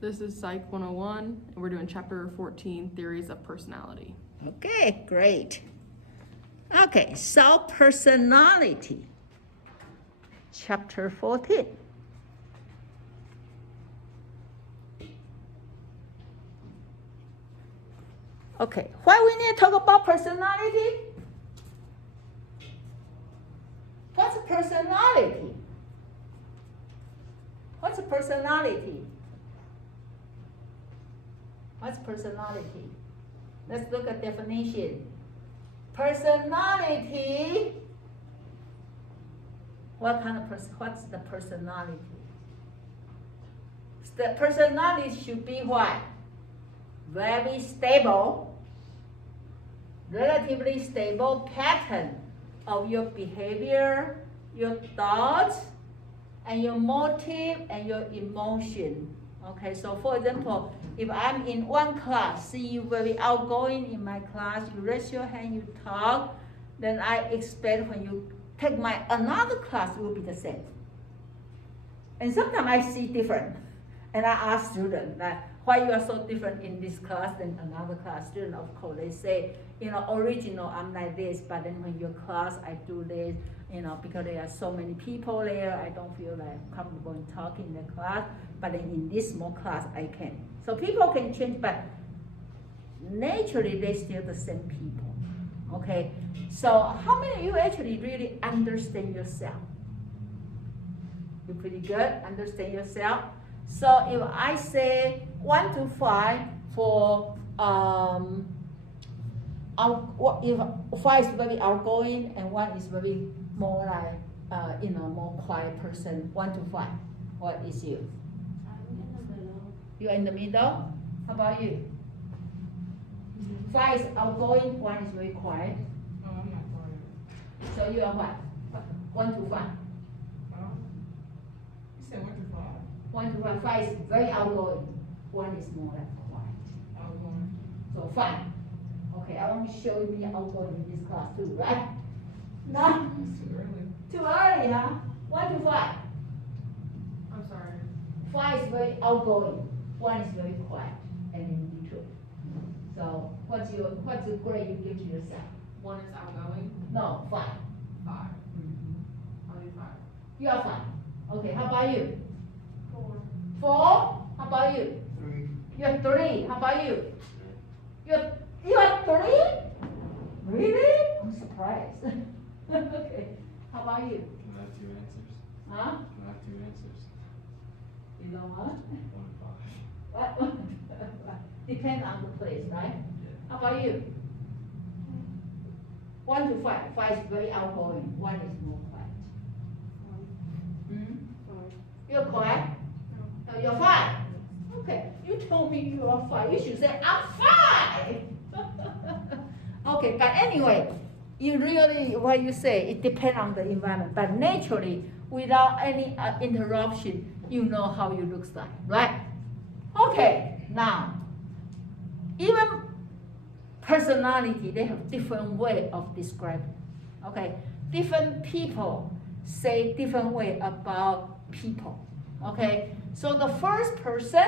This is Psych 101, and we're doing Chapter 14, Theories of Personality. Okay, great. Okay, so personality, Chapter 14. Okay, why we need to talk about personality? What's personality? What's personality? What's personality? Let's look at definition. Personality. What kind of person? What's the personality? The personality should be what? Very stable, relatively stable pattern of your behavior, your thoughts, and your motive and your emotion. Okay, so for example, if I'm in one class, see you very outgoing in my class, you raise your hand, you talk, then I expect when you take my another class, it will be the same. And sometimes I see different, and I ask students that why you are so different in this class than another class. Student, of course, they say, original I'm like this, but then when your class I do this, because there are so many people there, I don't feel like comfortable in talking in the class. But then in this small class, I can. So people can change, but naturally they're still the same people. Okay. So how many of you actually really understand yourself? You're pretty good. Understand yourself. So if I say 1 to 5 for if 5 is very outgoing and 1 is very more like more quiet person, 1 to 5, what is you? I'm in the middle. You're in the middle. How about you? 5 is outgoing, 1 is very quiet. Oh, I'm not quiet. So you are what? 1 to 5. You said 1 to 5. 1 to 5. 5 is very outgoing. 1 is more like quiet. Outgoing. So 5. Okay, I want to show you me outgoing in this class too, right? No? It's too early. Too early, huh? 1 to 5. I'm sorry. 5 is very outgoing. 1 is very quiet and in neutral. So what's your grade you give to yourself? 1 is outgoing. No, 5. 5. Mm-hmm. I'll be 5. You are 5. Okay, how about you? 4. 4? How about you? 3. You're 3. How about you? You are 3? Really? I'm surprised. Okay. How about you? Can I have 2 answers? Huh? Can I have 2 answers? You know what? 1 and 5. What? Depends on the place, right? Yeah. How about you? 1 to 5. 5 is very outgoing. 1 is more quiet. 1. Hmm? 5. You're quiet? No. No, you're 5. Okay. You told me you are 5. You should say, I'm 5. Okay, but anyway, you really, what you say, it depends on the environment. But naturally, without any interruption, you know how you look like, right? Okay, now, even personality, they have different way of describing. Okay, different people say different way about people. Okay, so the first person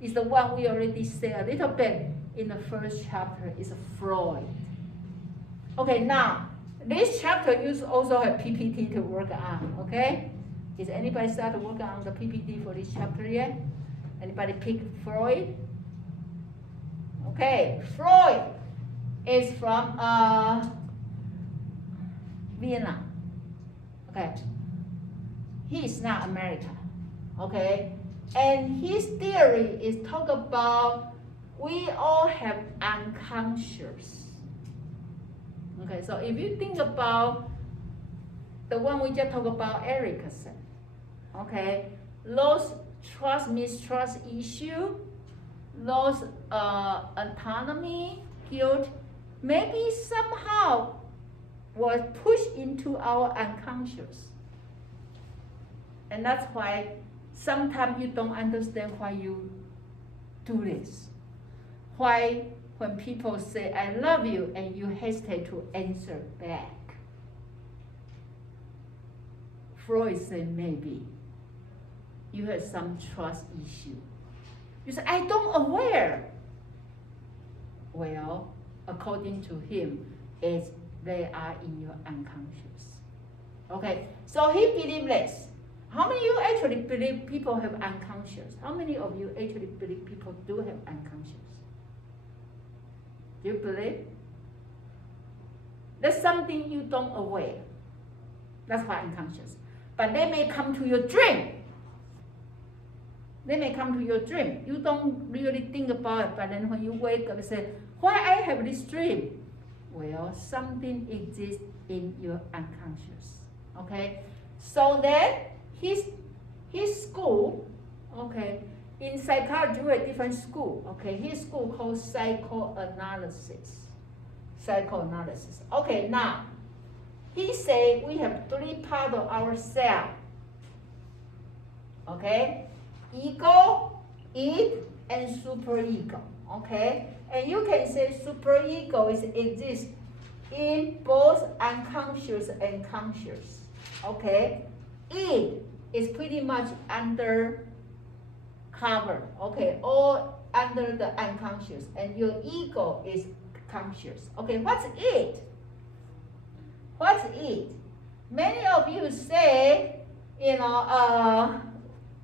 is the one we already said a little bit in the first chapter, is Freud. Okay, now, this chapter you also have PPT to work on, okay? Is anybody started working on the PPT for this chapter yet? Anybody pick Freud? Okay, Freud is from Vienna. Okay, he is not American. Okay, and his theory is talk about we all have unconscious. Okay, so if you think about the one we just talked about, Erickson, okay, those trust mistrust issue, those autonomy, guilt, maybe somehow was pushed into our unconscious. And that's why sometimes you don't understand why you do this. Why when people say, I love you, and you hesitate to answer back. Freud said maybe you have some trust issue. You say, I don't aware. Well, according to him, they are in your unconscious. Okay, so he believes this. How many of you actually believe people have unconscious? How many of you actually believe people do have unconscious? Do you believe? That's something you don't aware. That's why unconscious. But they may come to your dream. They may come to your dream. You don't really think about it, but then when you wake up and say, why I have this dream? Well, something exists in your unconscious. Okay? So then his school, okay, in psychology we have different school. Okay, his school called psychoanalysis. Psychoanalysis. Okay, now he say we have 3 parts of ourselves. Okay? Ego, id, and superego. Okay? And you can say superego exists in both unconscious and conscious. Okay? Id is pretty much under cover. Okay? Or under the unconscious. And your ego is conscious. Okay, what's it? What's it? Many of you say,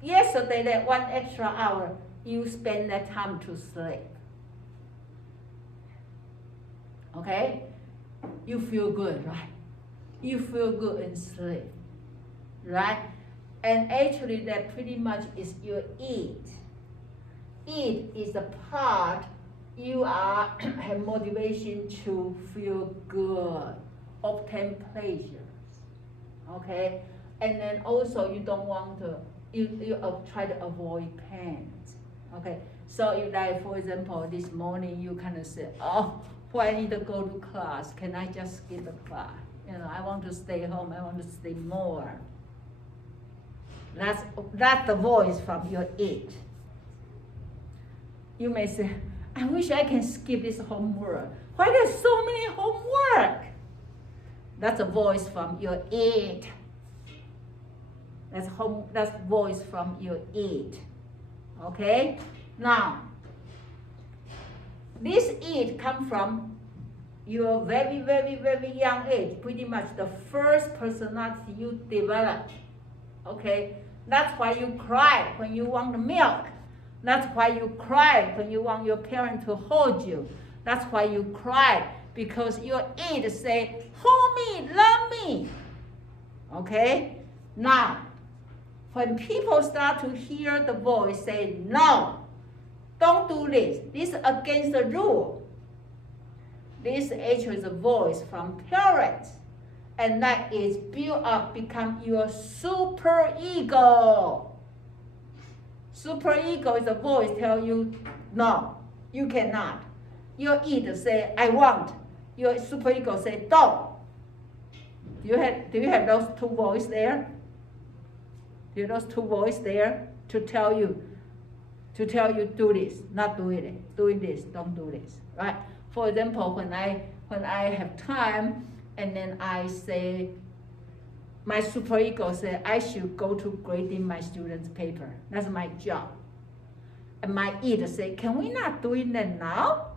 yesterday that 1 extra hour, you spend that time to sleep. Okay? You feel good, right? You feel good in sleep, right? And actually that pretty much is your id. Id is the part you have motivation to feel good, obtain pleasures, okay? And then also you don't want to, you try to avoid pain, okay? So if like, for example, this morning you kind of say, oh, I need to go to class, can I just skip the class? I want to stay home, I want to stay more. That's the voice from your id. You may say, I wish I can skip this homework. Why there's so many homework? That's a voice from your id. That's voice from your id. Okay? Now, this id comes from your very, very, very young age, pretty much the first personality you develop. Okay? That's why you cry when you want milk. That's why you cry when you want your parent to hold you. That's why you cry, because your id say, hold me, love me. Okay? Now, when people start to hear the voice say, no, don't do this. This is against the rule. This actually is a voice from parents. And that is built up, become your superego. Superego is a voice tell you, no, you cannot. Your id say, I want. Your superego say, don't. Do you have those 2 voices there? Do you have those 2 voices there to tell you do this, not doing it, doing this, don't do this, right? For example, when I have time, and then I say, my superego say I should go to grading my students' paper. That's my job. And my id say, can we not do that now?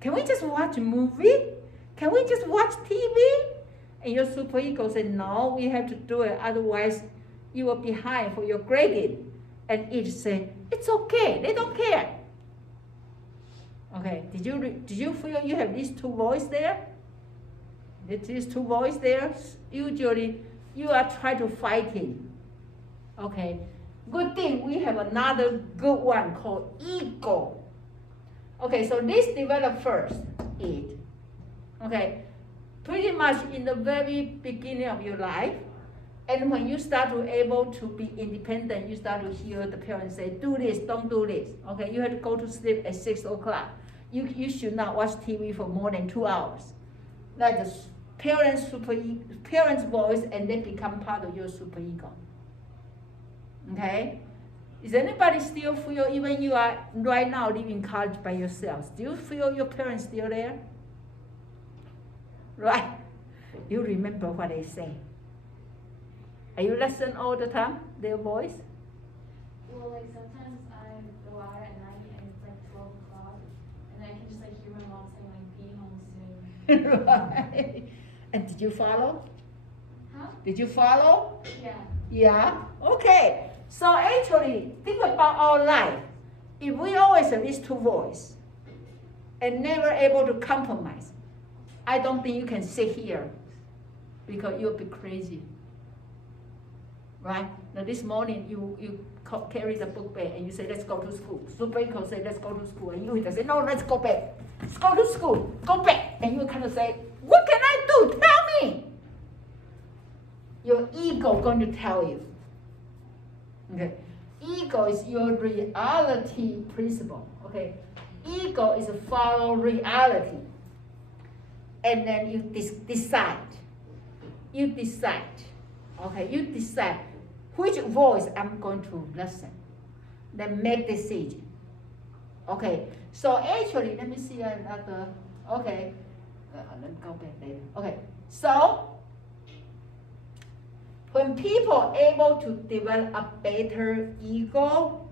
Can we just watch a movie? Can we just watch TV? And your superego say, no, we have to do it, otherwise you are behind for your grading. And id say, it's okay, they don't care. Okay, did you feel you have these 2 voices there? These 2 voices there, usually you are trying to fight it. Okay, good thing we have another good one called ego. Okay, so this developed first, id. Okay, pretty much in the very beginning of your life, and when you start to able to be independent, you start to hear the parents say, do this, don't do this. Okay, you have to go to sleep at 6 o'clock. You should not watch TV for more than 2 hours. That's the parents' voice, and then become part of your superego. Okay? Is anybody still feel, even you are right now living college by yourselves, do you feel your parents still there? Right? You remember what they say. Are you listen all the time, their voice? Well, like sometimes I go out at night and it's like 12 o'clock, and I can just like hear my mom saying like, "Be home soon." Right. And did you follow? Huh? Did you follow? Yeah. Yeah? Okay. So actually, think about our life. If we always have these two voices and never able to compromise, I don't think you can sit here because you'll be crazy. Right? Now this morning you carry the book bag and you say, let's go to school. Super Eco say, let's go to school. And you say, no, let's go back. Let's go to school. Go back. And you kind of say, what can I do? Tell me. Your ego going to tell you. Okay. Ego is your reality principle. Okay. Ego is a follow reality. And then you decide. You decide. Okay, you decide which voice I'm going to listen. Then make decision. Okay, so actually, let me see another. Okay, let me go back later. Okay, so when people are able to develop a better ego,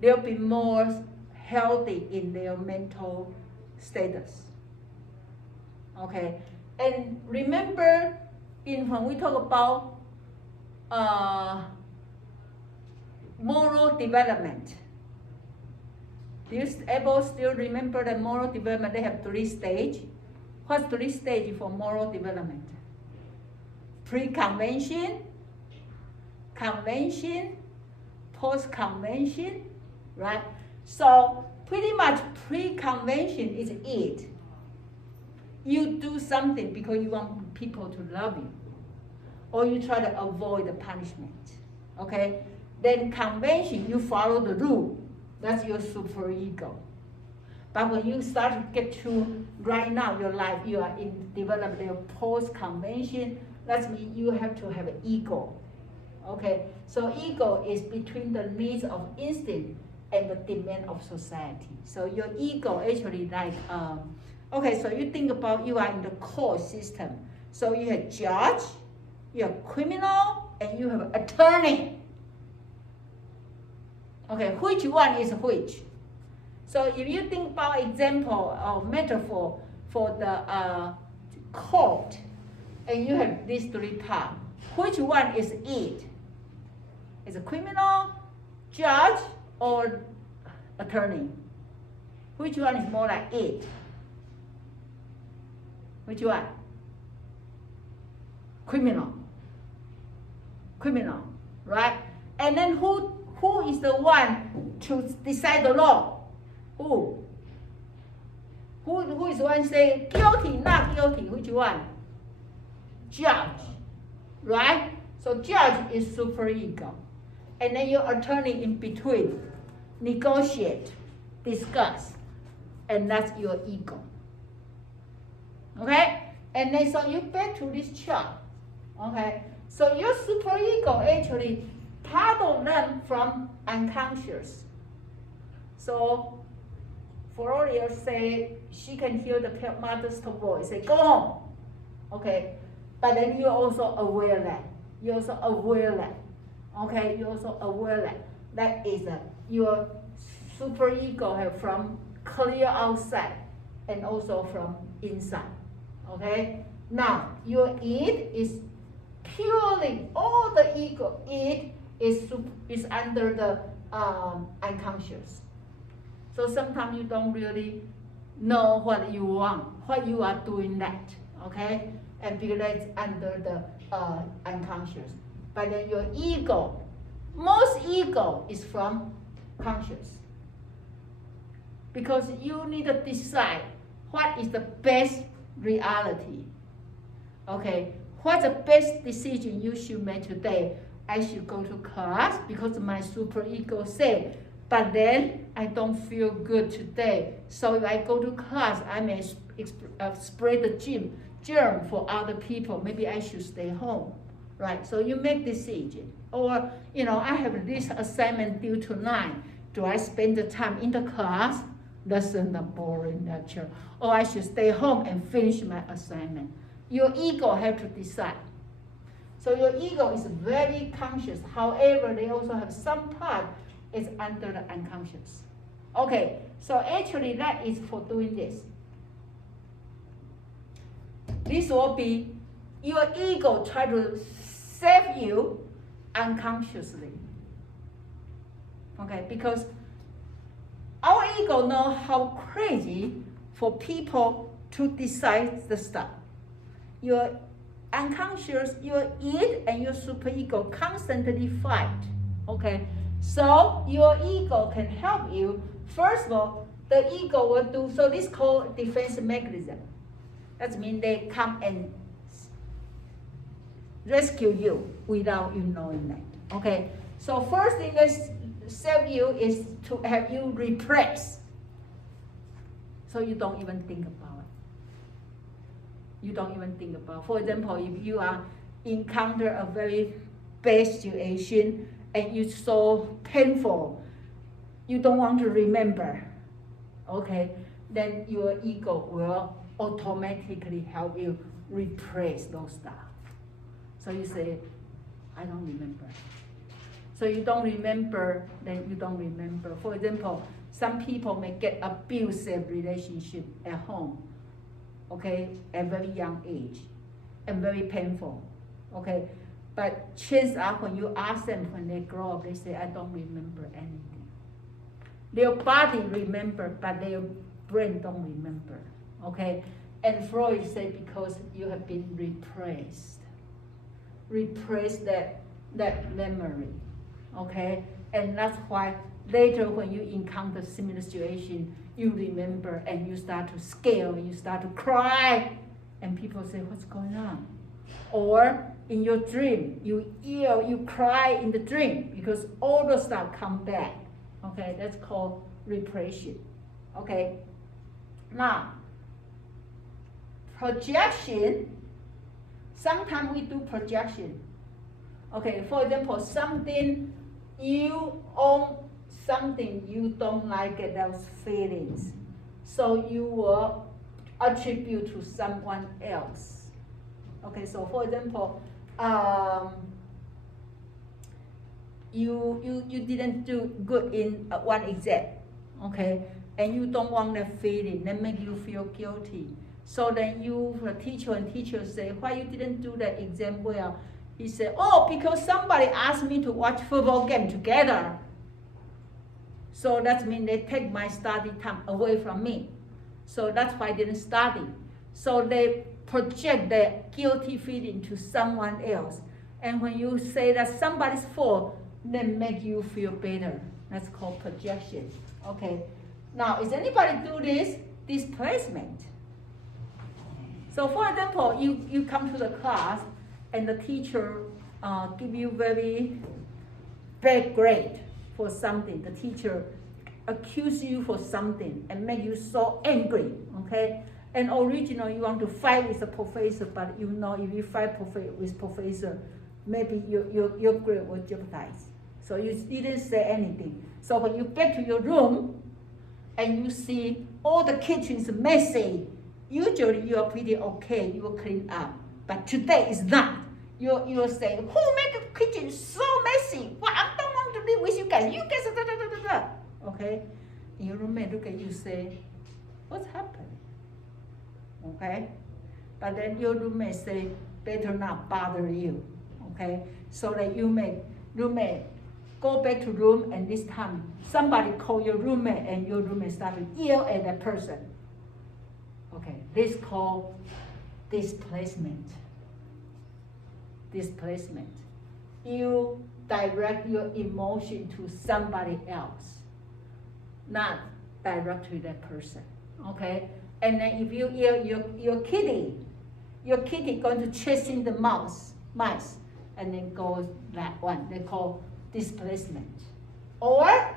they'll be more healthy in their mental status. Okay, and remember, when we talk about moral development, do you still remember the moral development? They have 3 stages. What's 3 stages for moral development? Pre-convention, convention, post-convention, right? So pretty much pre-convention is it. You do something because you want people to love you, or you try to avoid the punishment, okay? Then convention, you follow the rule. That's your superego. But when you start to get to right now your life, you are in developing a post-convention. That means you have to have an ego, okay? So ego is between the needs of instinct and the demand of society. So your ego actually like, okay, so you think about you are in the court system. So you have judge, you have criminal, and you have attorney. Okay, which one is which? So if you think about example or metaphor for the court, and you have these 3 parts, which one is it? Is it criminal, judge, or attorney? Which one is more like it? Which one? Criminal. Criminal, right? And then who is the one to decide the law? Who? Who is the one say guilty, not guilty? Which one? Judge, right? So judge is superego. And then your attorney in between, negotiate, discuss, and that's your ego. Okay? And then so you back to this chart. Okay? So your superego actually, part of them from unconscious. So Florida say she can hear the mother's voice, say, go home. Okay? But then you're also aware that. You're also aware that. Okay? You're also aware that. That is your superego from clear outside and also from inside. Okay? Now, your id is purely, all the ego, id is under the unconscious. So sometimes you don't really know what you want, what you are doing that, okay? And because it's under the unconscious. But then your ego, most ego is from conscious. Because you need to decide what is the best reality. Okay, what's the best decision you should make today? I should go to class because my superego said, but then I don't feel good today. So if I go to class, I may spread the germ for other people. Maybe I should stay home, right? So you make decision. Or, I have this assignment due tonight. Do I spend the time in the class? Listen the boring lecture. Or I should stay home and finish my assignment. Your ego have to decide. So your ego is very conscious. However, they also have some part is under the unconscious. Okay, so actually that is for doing this. This will be your ego try to save you unconsciously. Okay, because our ego know how crazy for people to decide the stuff. Your unconscious, your id and your superego constantly fight. Okay, so your ego can help you. First of all, the ego will do, so this is called defense mechanism. That means they come and rescue you without you knowing that. Okay, so first thing that save you is to have you repress. So you don't even think about it. You don't even think about it. For example, if you are encounter a very bad situation and it's so painful, you don't want to remember, okay, then your ego will automatically help you repress those stuff. So you say, I don't remember. So you don't remember, then you don't remember. For example, some people may get abusive relationship at home, okay, at very young age, and very painful, okay. But chances are when you ask them when they grow up, they say, I don't remember anything. Their body remember, but their brain don't remember, okay. And Freud said because you have been repressed that memory, okay? And that's why later when you encounter similar situation, you remember and you start to scare, you start to cry, and people say, what's going on? Or in your dream, you yell, you cry in the dream because all the stuff come back, okay? That's called repression, okay? Now, projection, sometimes we do projection. Okay, for example, something you own, something you don't like it, those feelings. So you will attribute to someone else. Okay, so for example, you didn't do good in one exam, okay, and you don't want that feeling, that make you feel guilty. So then you, the teacher say, why you didn't do that exam well? He said, oh, because somebody asked me to watch football game together. So that means they take my study time away from me. So that's why I didn't study. So they project their guilty feeling to someone else. And when you say that somebody's fault, they make you feel better. That's called projection. Okay. Now, is anybody do this? Displacement. So for example, you come to the class and the teacher give you very bad grade for something. The teacher accuse you for something and make you so angry, okay? And originally you want to fight with the professor, but you know if you fight with professor, maybe your grade will jeopardize. So you didn't say anything. So when you get to your room and you see all the kitchen is messy, usually you are pretty okay, you will clean up. But today is not. You will say, who made the kitchen so messy? Well, I don't want to live with you guys. You guys are da da da da da. Okay? And your roommate look at you say, what's happened? Okay? But then your roommate say, better not bother you. Okay? So that you may roommate go back to room, and this time somebody call your roommate and your roommate start to yell at that person. Okay, this called displacement. Displacement. You direct your emotion to somebody else, not direct to that person. Okay? And then if you yell your kitty going to chasing the mice, and then goes that one. They call displacement. Or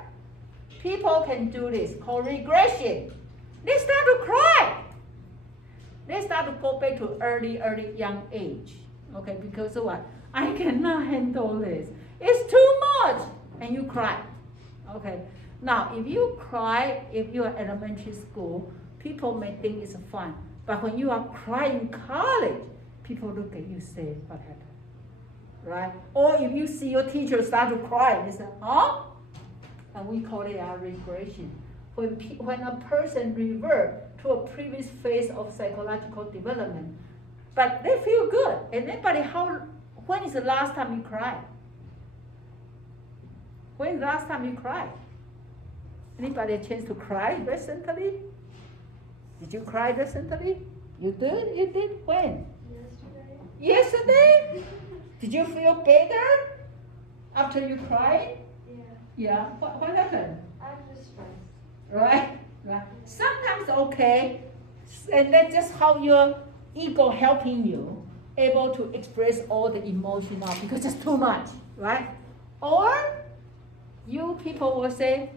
people can do this, called regression. They start to cry. They start to go back to early young age. Okay, because of what? I cannot handle this. It's too much. And you cry. Okay. Now, if you cry, if you are elementary school, people may think it's fun. But when you are crying in college, people look at you and say, what happened? Right? Or if you see your teacher start to cry, they say, huh? and we call it a regression. When a person revert to a previous phase of psychological development, but they feel good. Anybody, when is the last time you cried? When is the last time you cried? Anybody a chance to cry recently? Did you cry recently? You did? You did? When? Yesterday. Yesterday? Did you feel better after you cried? Yeah. Yeah. What happened? I'm just stressed. Right? Right. Sometimes okay, and that's just how your ego helping you able to express all the emotion now because it's too much, right? Or you people will say,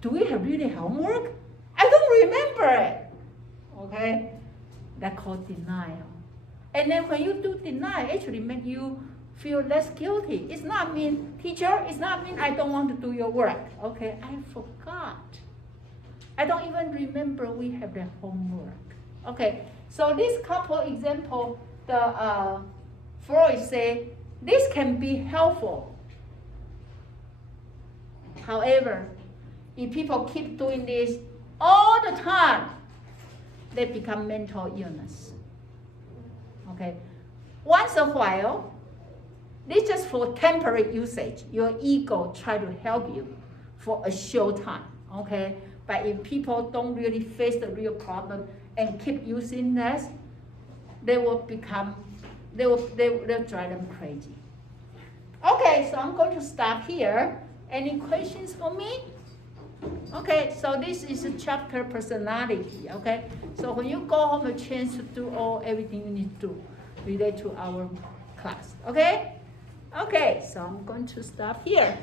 do we have really homework? I don't remember it. Okay? That's called denial. And then when you do denial, actually make you feel less guilty. It's not mean, teacher, it's not mean I don't want to do your work. Okay, I forgot. I don't even remember we have the homework. Okay, so this couple example, the Freud say this can be helpful. However, if people keep doing this all the time, they become mental illness. Okay, once a while, this just for temporary usage. Your ego try to help you for a short time. Okay, but if people don't really face the real problem and keep using this, they will drive them crazy. Okay, so I'm going to stop here. Any questions for me? Okay, so this is a chapter personality. Okay, so when you go home, a chance to do everything you need to do relate to our class. Okay, so I'm going to stop here.